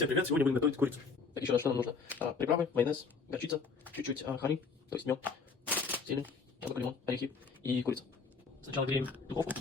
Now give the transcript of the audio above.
Всем привет! Сегодня будем готовить курицу. Так, еще что нам нужно? Приправы, майонез, горчица, чуть-чуть хани, то есть мед, зелень, яблоко, лимон, орехи и курица. Сначала греем духовку